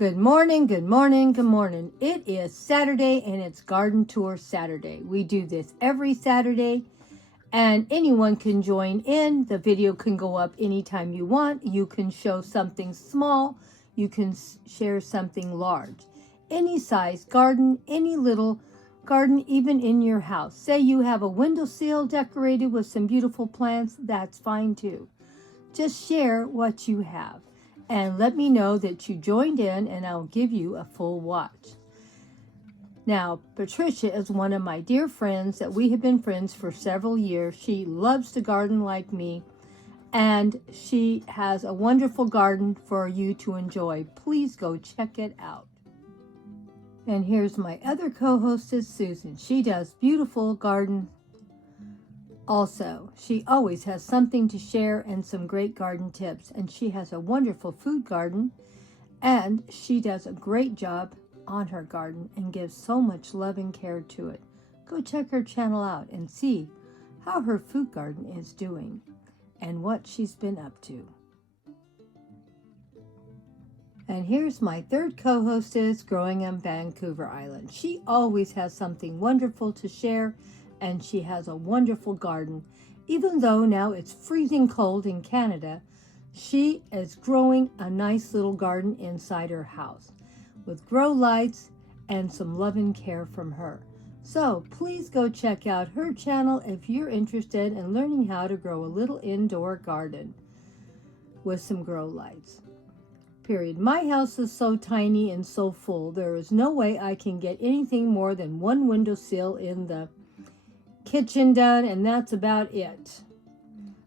Good morning, good morning, good morning. It is Saturday and it's Garden Tour Saturday. We do this every Saturday and anyone can join in. The video can go up anytime you want. You can show something small. You can share something large. Any size garden, any little garden, even in your house. Say you have a windowsill decorated with some beautiful plants, that's fine too. Just share what you have. And let me know that you joined in and I'll give you a full watch. Now, Patricia is one of my dear friends that we have been friends for several years. She loves to garden like me and she has a wonderful garden for you to enjoy. Please go check it out. And here's my other co-hostess, Susan. She does beautiful garden also. She always has something to share and some great garden tips. And she has a wonderful food garden. And she does a great job on her garden and gives so much love and care to it. Go check her channel out and see how her food garden is doing and what she's been up to. And here's my third co-hostess growing on Vancouver Island. She always has something wonderful to share. And she has a wonderful garden. Even though now it's freezing cold in Canada, she is growing a nice little garden inside her house with grow lights and some love and care from her. So please go check out her channel if you're interested in learning how to grow a little indoor garden with some grow lights. Period. My house is so tiny and so full, there is no way I can get anything more than one windowsill in the kitchen done, and that's about it.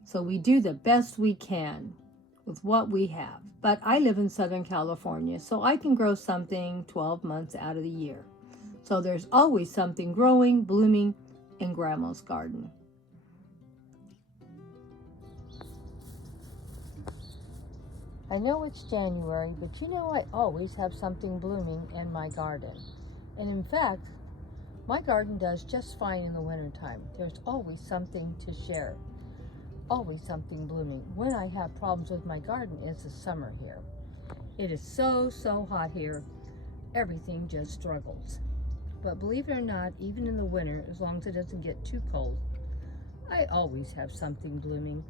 So we do the best we can with what we have. But I live in Southern California, so I can grow something 12 months out of the year. So there's always something growing, blooming in Grandma's garden. I know it's January, but you know I always have something blooming in my garden. And in fact, my garden does just fine in the wintertime. There's always something to share. Always something blooming. When I have problems with my garden is the summer here. It is so hot here. Everything just struggles. But believe it or not, even in the winter, as long as it doesn't get too cold, I always have something blooming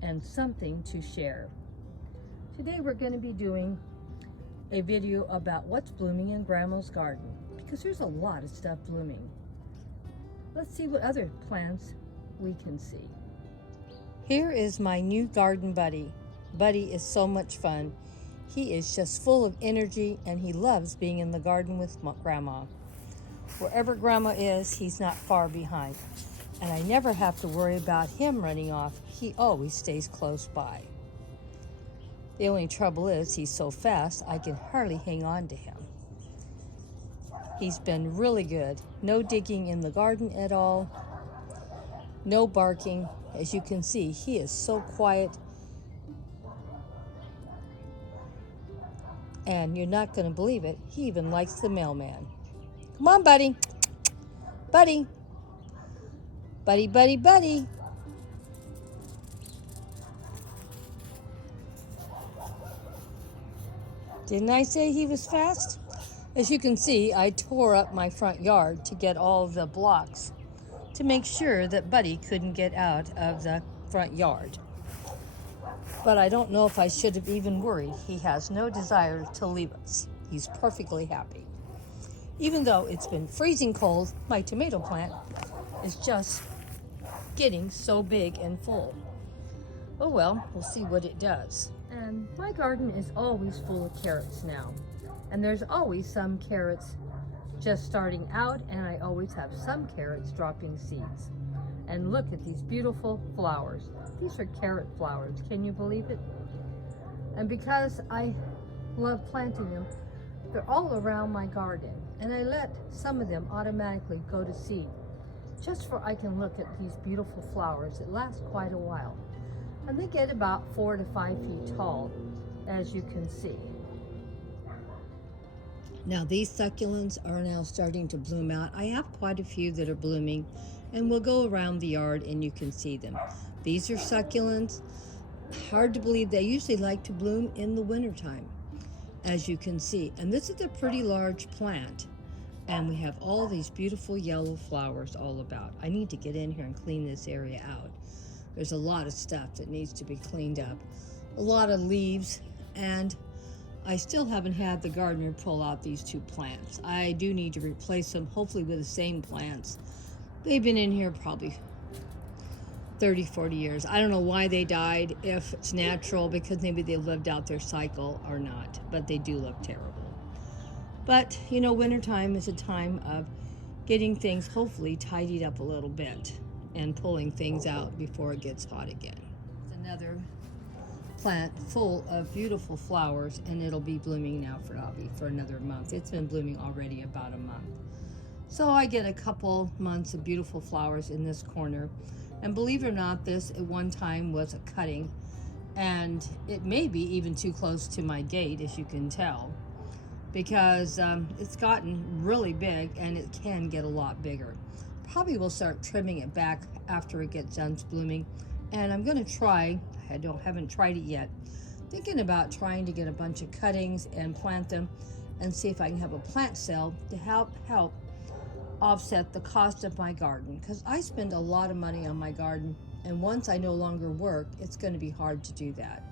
and something to share. Today we're going to be doing a video about what's blooming in Grandma's garden, because there's a lot of stuff blooming. Let's see what other plants we can see. Here is my new garden buddy. Buddy is so much fun. He is just full of energy and he loves being in the garden with Grandma. Wherever Grandma is, he's not far behind. And I never have to worry about him running off. He always stays close by. The only trouble is he's so fast I can hardly hang on to him. He's been really good. No digging in the garden at all. No barking. As you can see, he is so quiet. And you're not going to believe it, he even likes the mailman. Come on, buddy. Buddy. Buddy, buddy, buddy. Didn't I say he was fast? As you can see, I tore up my front yard to get all the blocks to make sure that Buddy couldn't get out of the front yard. But I don't know if I should have even worried. He has no desire to leave us. He's perfectly happy. Even though it's been freezing cold, my tomato plant is just getting so big and full. Oh well, we'll see what it does. And my garden is always full of carrots now. And there's always some carrots just starting out, and I always have some carrots dropping seeds. And look at these beautiful flowers. These are carrot flowers. Can you believe it? And because I love planting them, they're all around my garden. And I let some of them automatically go to seed, just for I can look at these beautiful flowers that last quite a while. And they get about 4 to 5 feet tall, as you can see. Now these succulents are now starting to bloom out. I have quite a few that are blooming, and we'll go around the yard and you can see them. These are succulents. Hard to believe, they usually like to bloom in the wintertime. as you can see. And this is a pretty large plant. And we have all these beautiful yellow flowers all about. I need to get in here and clean this area out. There's a lot of stuff that needs to be cleaned up. A lot of leaves, and I still haven't had the gardener pull out these two plants. I do need to replace them, hopefully with the same plants. They've been in here probably 30, 40 years. I don't know why they died, if it's natural, because maybe they lived out their cycle or not, but they do look terrible. But, you know, wintertime is a time of getting things hopefully tidied up a little bit and pulling things out before it gets hot again. Another plant full of beautiful flowers, and it'll be blooming now for another month. It's been blooming already about a month. So I get a couple months of beautiful flowers in this corner. And believe it or not, this at one time was a cutting, and it may be even too close to my gate, as you can tell, because it's gotten really big and it can get a lot bigger. Probably will start trimming it back after it gets done blooming, and I'm going to try, haven't tried it yet, thinking about trying to get a bunch of cuttings and plant them and see if I can have a plant sale to help offset the cost of my garden, because I spend a lot of money on my garden, and once I no longer work, it's going to be hard to do that.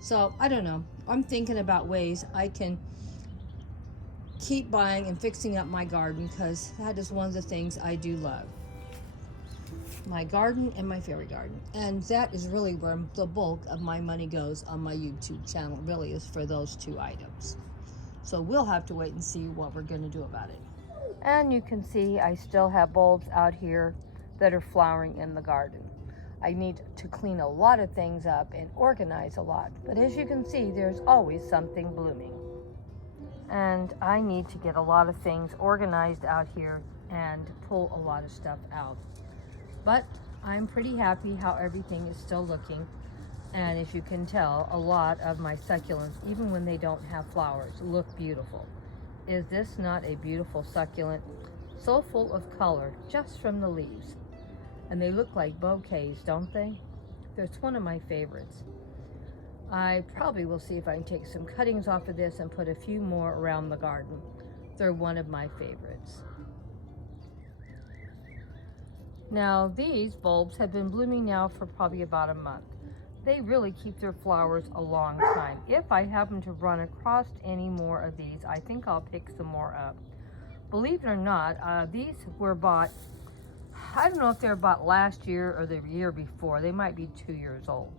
So I don't know, I'm thinking about ways I can keep buying and fixing up my garden, because that is one of the things I do love. My garden and my fairy garden, and that is really where the bulk of my money goes on my YouTube channel, really is for those two items. So we'll have to wait and see what we're going to do about it. And you can see I still have bulbs out here that are flowering in the garden. I need to clean a lot of things up and organize a lot, but as you can see, there's always something blooming. And I need to get a lot of things organized out here and pull a lot of stuff out. But I'm pretty happy how everything is still looking. And as you can tell, a lot of my succulents, even when they don't have flowers, look beautiful. Is this not a beautiful succulent? So full of color just from the leaves. And they look like bouquets, don't they? That's one of my favorites. I probably will see if I can take some cuttings off of this and put a few more around the garden. They're one of my favorites. Now these bulbs have been blooming now for probably about a month. They really keep their flowers a long time. If I happen to run across any more of these, I think I'll pick some more up. Believe it or not, these were bought, I don't know if they were bought last year or the year before. They might be 2 years old.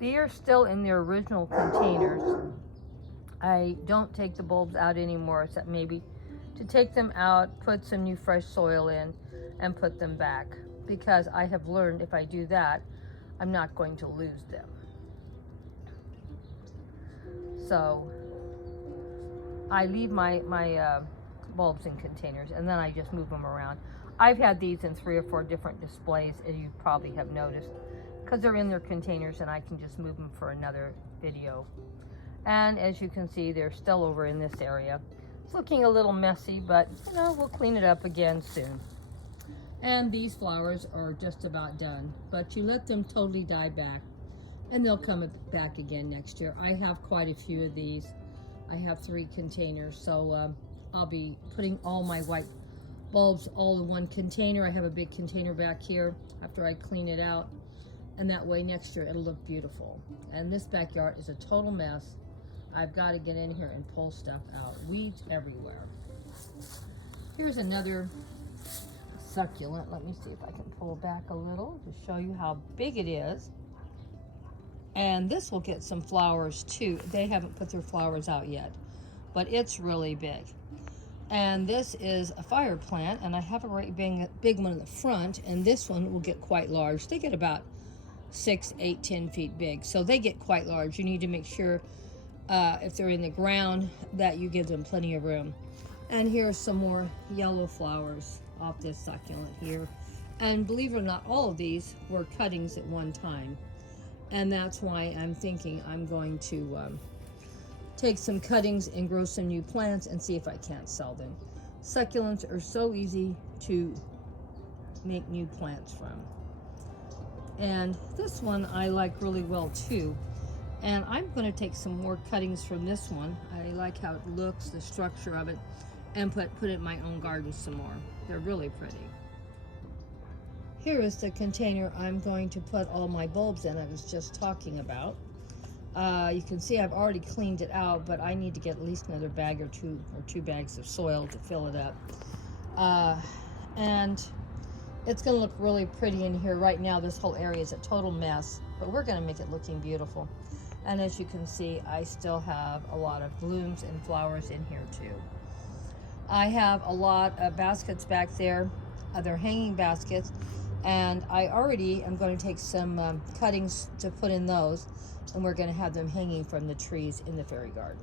They are still in their original containers. I don't take the bulbs out anymore, except maybe to take them out, put some new fresh soil in, and put them back. Because I have learned if I do that, I'm not going to lose them. So I leave my bulbs in containers, and then I just move them around. I've had these in 3 or 4 different displays, as you probably have noticed, because they're in their containers and I can just move them for another video. And as you can see, they're still over in this area. It's looking a little messy, but you know, we'll clean it up again soon. And these flowers are just about done, but you let them totally die back and they'll come back again next year. I have quite a few of these. I have 3 containers, so I'll be putting all my white bulbs all in one container. I have a big container back here after I clean it out, and that way next year it'll look beautiful. And this backyard is a total mess. I've got to get in here and pull stuff out. Weeds everywhere. Here's another succulent. Let me see if I can pull back a little to show you how big it is. And this will get some flowers too. They haven't put their flowers out yet, but it's really big. And this is a fire plant, and I have a right big one in the front, and this one will get quite large. They get about 6, 8, 10 feet big, so they get quite large. You need to make sure if they're in the ground that you give them plenty of room. And here's some more yellow flowers off this succulent here. And believe it or not, all of these were cuttings at one time. And that's why I'm thinking I'm going to take some cuttings and grow some new plants and see if I can't sell them. Succulents are so easy to make new plants from. And this one I like really well too. And I'm going to take some more cuttings from this one. I like how it looks, the structure of it, and put it in my own garden some more. They're really pretty. Here is the container I'm going to put all my bulbs in I was just talking about. You can see I've already cleaned it out, but I need to get at least another bag or two bags of soil to fill it up. And it's going to look really pretty in here. Right now this whole area is a total mess, but we're going to make it looking beautiful. And as you can see, I still have a lot of blooms and flowers in here too. I have a lot of baskets back there. They're hanging baskets, and I already am going to take some cuttings to put in those, and we're going to have them hanging from the trees in the fairy garden.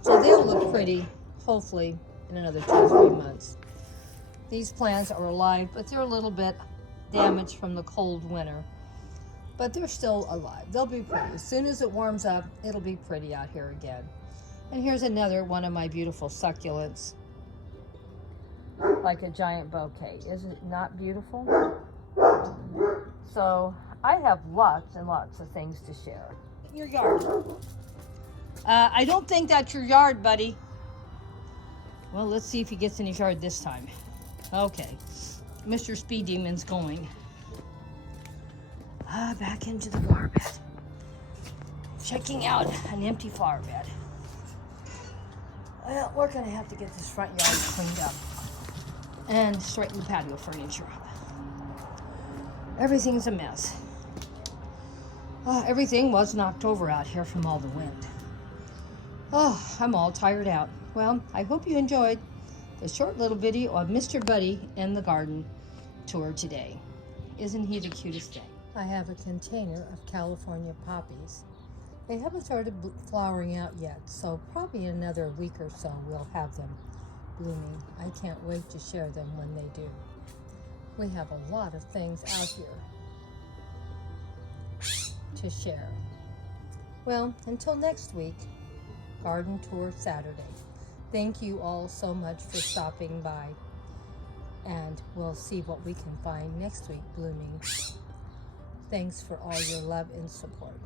So they'll look pretty, hopefully, in another 2 or 3 months. These plants are alive, but they're a little bit damaged from the cold winter. But they're still alive. They'll be pretty. As soon as it warms up, it'll be pretty out here again. And here's another one of my beautiful succulents. Like a giant bouquet. Isn't it not beautiful? So I have lots and lots of things to share. Your yard. I don't think that's your yard, buddy. Well, let's see if he gets in his yard this time. Okay. Mr. Speed Demon's going. Back into the flower bed. Checking out an empty flower bed. Well, we're going to have to get this front yard cleaned up and straighten the patio furniture up. Everything's a mess. Everything was knocked over out here from all the wind. Oh, I'm all tired out. Well, I hope you enjoyed the short little video of Mr. Buddy in the garden tour today. Isn't he the cutest thing? I have a container of California poppies. They haven't started flowering out yet, so probably in another week or so we'll have them blooming. I can't wait to share them when they do. We have a lot of things out here to share. Well, until next week, Garden Tour Saturday. Thank you all so much for stopping by, and we'll see what we can find next week blooming. Thanks for all your love and support.